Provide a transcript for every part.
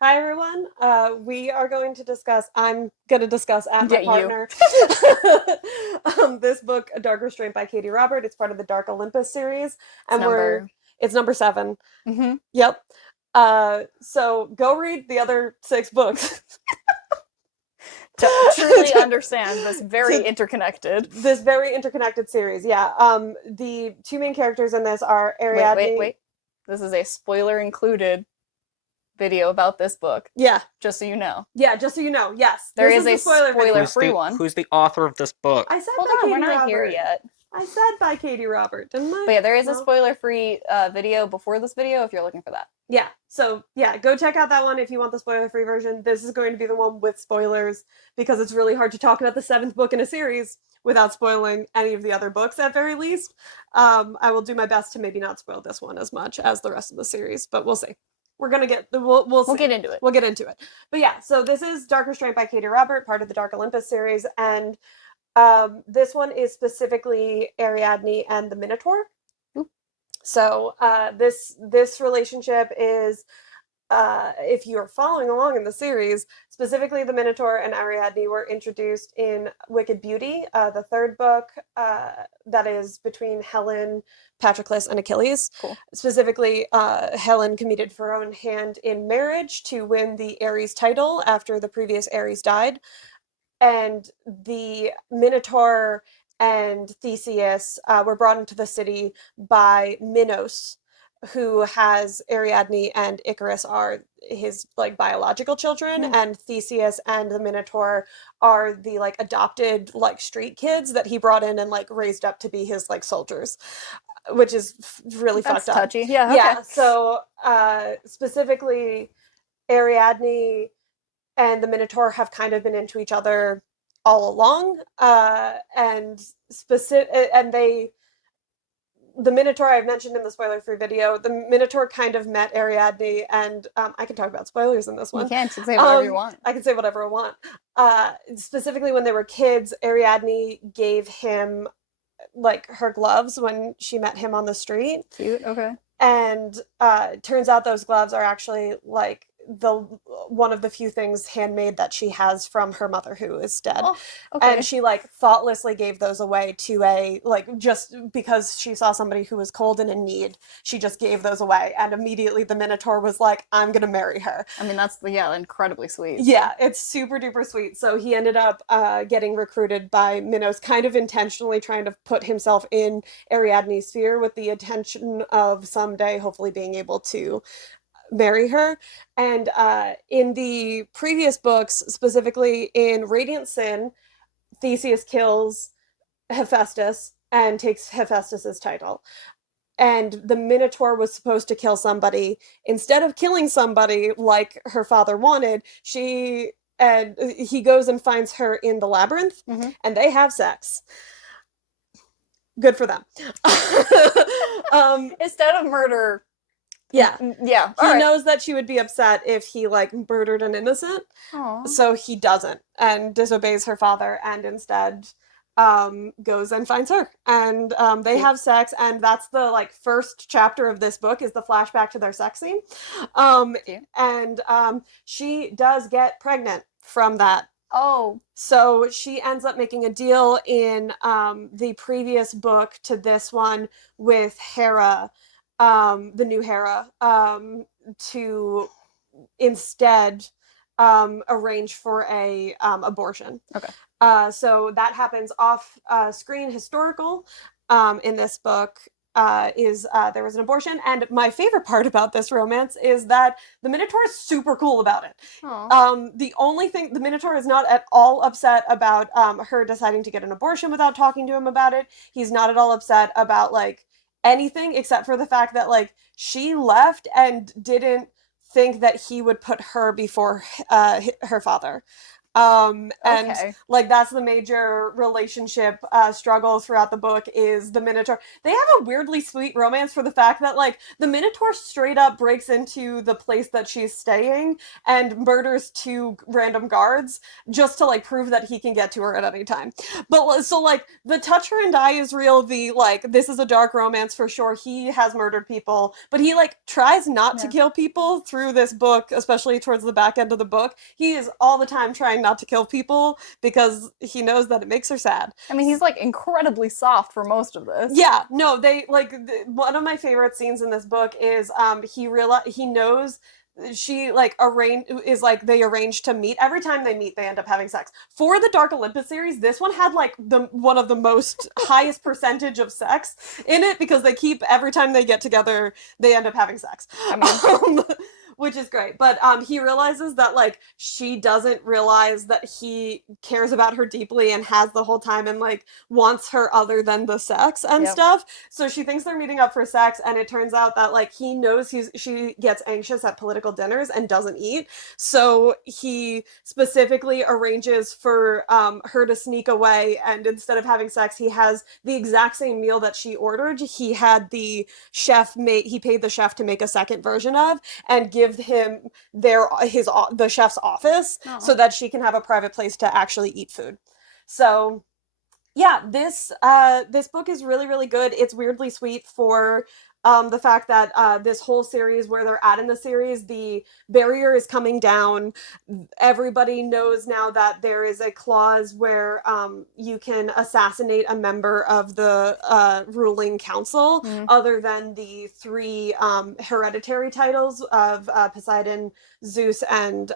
Hi everyone. We are going to discuss. I'm going to discuss at my Yeah, you. partner this book, Dark Restraint by Katee Robert. It's part of the Dark Olympus series, It's and number. it's number 7. Hmm. Yep. So go read the other 6 books To truly to, understand this very to interconnected. this very interconnected series. Yeah. The two main characters in this are Wait, wait, Ariadne. wait. This is a spoiler included video about this book, Yeah. just so you know. Yeah. Just so you know. Yes, There this is is a the spoiler video. spoiler Who's free the one. who's the author of this book? I said Hold by on, we're Katee not here Robert. yet. I said by Katee Robert, didn't I? But yeah, there is a No? spoiler free video before this video if you're looking for that. Yeah. So yeah, go check out that one if you want the spoiler-free version. This is going to be the one with spoilers because it's really hard to talk about the 7th book in a series without spoiling any of the other books at very least. I will do my best to maybe not spoil this one as much as the rest of the series, but we'll see. We're gonna get we'll see. We'll get into it. We'll get into it. But yeah, so this is Dark Restraint by Katee Robert, part of the Dark Olympus series, and this one is specifically Ariadne and the Minotaur. Ooh. So this relationship is, if you're following along in the series, specifically the Minotaur and Ariadne were introduced in Wicked Beauty, the 3rd book that is between Helen, Patroclus, and Achilles. Cool. Specifically, Helen committed for her own hand in marriage to win the Ares title after the previous Ares died. And the Minotaur and Theseus were brought into the city by Minos, who has Ariadne and Icarus are his like biological children, and Theseus and the Minotaur are the like adopted like street kids that he brought in and like raised up to be his like soldiers, which is really That's fucked up. touchy. Yeah, Yeah. okay. So specifically, Ariadne and the Minotaur have kind of been into each other all along, and the Minotaur I've mentioned in the spoiler-free video. The Minotaur kind of met Ariadne, and I can talk about spoilers in this You one. can say whatever you want. I can say whatever I want. Specifically, when they were kids, Ariadne gave him like her gloves when she met him on the street, Cute, okay. and turns out those gloves are actually like the one of the few things handmade that she has from her mother who is dead. Oh, okay. And she like thoughtlessly gave those away to a like, just because she saw somebody who was cold and in need, she just gave those away, and immediately the Minotaur was like, I'm gonna marry her. I mean, that's incredibly sweet. Yeah, it's super duper sweet. So he ended up getting recruited by Minos, kind of intentionally trying to put himself in Ariadne's sphere with the intention of someday hopefully being able to marry her. And in the previous books, specifically in Radiant Sin, Theseus kills Hephaestus and takes Hephaestus's title. And the Minotaur was supposed to kill somebody. Instead of killing somebody like her father wanted, he goes and finds her in the labyrinth, and they have sex. Good for them. Instead of murder. Yeah. Yeah. He knows that she would be upset if he like murdered an innocent. Aww. So he doesn't and disobeys her father, and instead goes and finds her, and they have sex, and that's the like first chapter of this book is the flashback to their sex scene. And she does get pregnant from that. Oh. So she ends up making a deal in the previous book to this one with Hera, the new Hera, to instead arrange for a abortion. Okay. So that happens off screen. Historical in this book is there was an abortion, and my favorite part about this romance is that the Minotaur is super cool about it. The only thing, the Minotaur is not at all upset about her deciding to get an abortion without talking to him about it. He's not at all upset about like anything except for the fact that like she left and didn't think that he would put her before her father. And Okay. like that's the major relationship struggle throughout the book is the Minotaur. They have a weirdly sweet romance for the fact that like the Minotaur straight up breaks into the place that she's staying and murders two random guards just to like prove that he can get to her at any time. But so like the touch her and die is real. The like this is a dark romance for sure. He has murdered people, but he like tries not to Yeah. kill people through this book, especially towards the back end of the book. He is all the time trying not to kill people because he knows that it makes her sad. I mean, he's like incredibly soft for most of this. Yeah, no, they like one of my favorite scenes in this book is he knows she like arrange is like they arrange to meet. Every time they meet they end up having sex. For the Dark Olympus series, this one had like the one of the most highest percentage of sex in it because they keep every time they get together they end up having sex. I mean, Which is great. But he realizes that like she doesn't realize that he cares about her deeply and has the whole time and like wants her other than the sex and yep. stuff. So she thinks they're meeting up for sex, and it turns out that like he knows she gets anxious at political dinners and doesn't eat. So he specifically arranges for her to sneak away, and instead of having sex, he has the exact same meal that she ordered. He had the chef make he paid the chef to make a second version of and give him the chef's office Oh. so that she can have a private place to actually eat food. So yeah, this book is really really good. It's weirdly sweet for the fact that this whole series where they're at in the series, the barrier is coming down. Everybody knows now that there is a clause where you can assassinate a member of the ruling council, Mm. other than the three hereditary titles of Poseidon, Zeus, and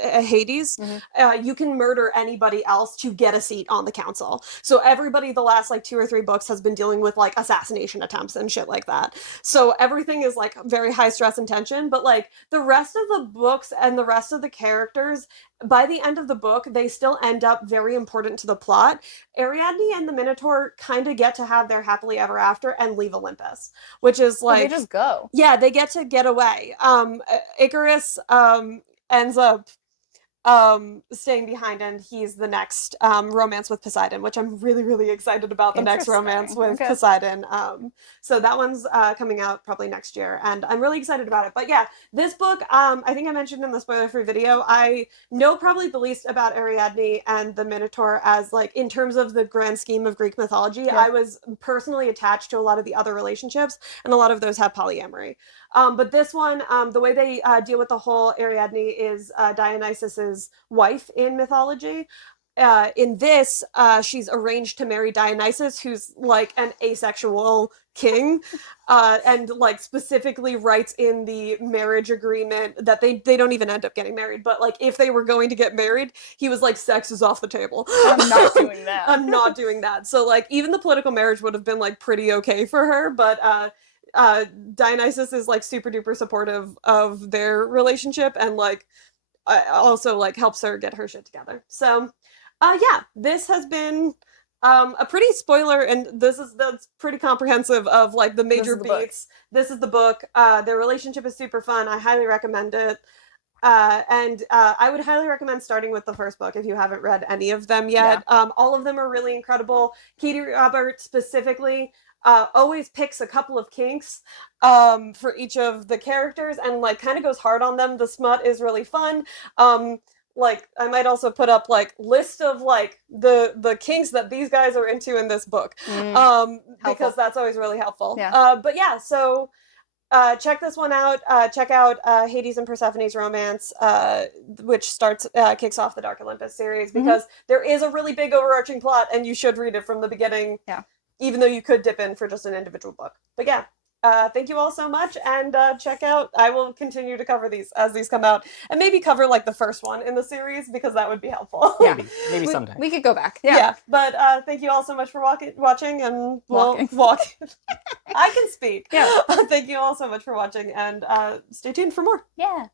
Hades. Mm-hmm. You can murder anybody else to get a seat on the council. So everybody, the last like 2 or 3 books, has been dealing with like assassination attempts and shit like that. So everything is like very high stress and tension, but like the rest of the books and the rest of the characters, by the end of the book, they still end up very important to the plot. Ariadne and the Minotaur kind of get to have their happily ever after and leave Olympus, which is Oh, they like, just go. yeah, they get to get away. Icarus ends up staying behind, and he's the next romance with Poseidon, which I'm really really excited about. The next romance Interesting. with Okay. Poseidon. So that one's coming out probably next year, and I'm really excited about it. But yeah, this book, I think I mentioned in the spoiler free video, I know probably the least about Ariadne and the Minotaur, as like in terms of the grand scheme of Greek mythology. Yeah. I was personally attached to a lot of the other relationships, and a lot of those have polyamory. But this one, the way they deal with the whole Ariadne is Dionysus's wife in mythology. In this, she's arranged to marry Dionysus, who's like an asexual king, and like specifically writes in the marriage agreement that they don't even end up getting married. But like if they were going to get married, he was like, sex is off the table. I'm not doing that. I'm not doing that. So like even the political marriage would have been like pretty okay for her, but Dionysus is like super duper supportive of their relationship, and like also like helps her get her shit together. So yeah, this has been a pretty spoiler, and that's pretty comprehensive of like the major beats. This is the book. Their relationship is super fun. I highly recommend it. And I would highly recommend starting with the first book if you haven't read any of them yet. Yeah. All of them are really incredible. Katee Robert specifically always picks a couple of kinks for each of the characters and like kind of goes hard on them. The smut is really fun. Like I might also put up like list of like the kinks that these guys are into in this book, because that's always really helpful. Yeah. But yeah, so check this one out. Check out Hades and Persephone's romance, which kicks off the Dark Olympus series, because there is a really big overarching plot, and you should read it from the beginning. Yeah. Even though you could dip in for just an individual book. But yeah, thank you all so much, and check out. I will continue to cover these as these come out, and maybe cover like the first one in the series, because that would be helpful. Yeah, maybe someday. We could go back. Yeah. Yeah. But thank you all so much for watching, and we'll Walking. walk. I can speak. Yeah. Thank you all so much for watching, and stay tuned for more. Yeah.